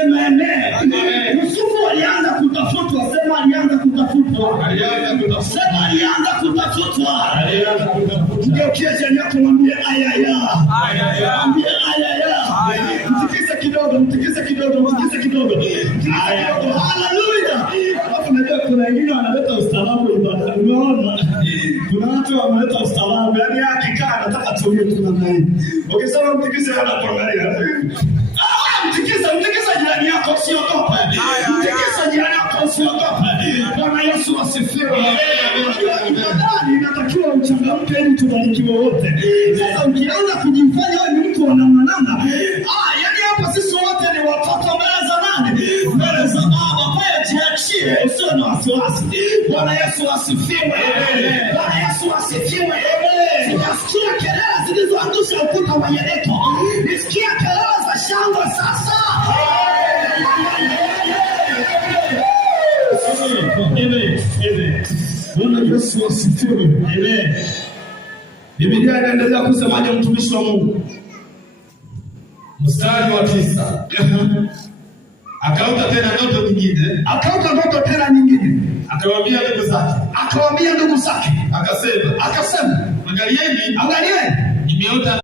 sema amen. Yusufu alianza kutafutwa, sema alianza kutafutwa. Sema alianza kutafutwa. Mgeukie jirani yako mwambie ayaya. Mwambie ayaya. Mtikise kidogo, mtikise kidogo, mtikise kidogo. Hallelujah. Hapo najua kuna wengine wanaleta ustaarabu ibada. Unaona? Kuna watu wameleta ustaarabu, yaani akikaa anataka tulie tu namna hii. Ukisema mtikise anakuangalia. Mtikisa jirani yako usiogope. Mtikisa jirani yako usiogope. Bwana Yesu asifiwe. Ibadani inatakiwa uchangamke ili tubarikiwe wote. Sasa ukianza kujifanya wewe ni mtu wa namna, yaani hapa sisi wote ni watoto mbele za nani? Mbele za Baba. Kwa hiyo jiachie, usiwe na wasiwasi. Bwana Yesu asifiwe. Bwana Yesu asifiwe. Nasikia kelele zilizoangusha ukuta wa Yeriko. Nisikia kelele za shangwe sasa. Amen. Bwana Yesu asifiwe. Amen. Biblia inaendelea kusemaje mtumishi wa Mungu? Mstari wa 9. Akaota tena ndoto nyingine. Akawaambia ndugu zake. Akasema, angalieni, nimeota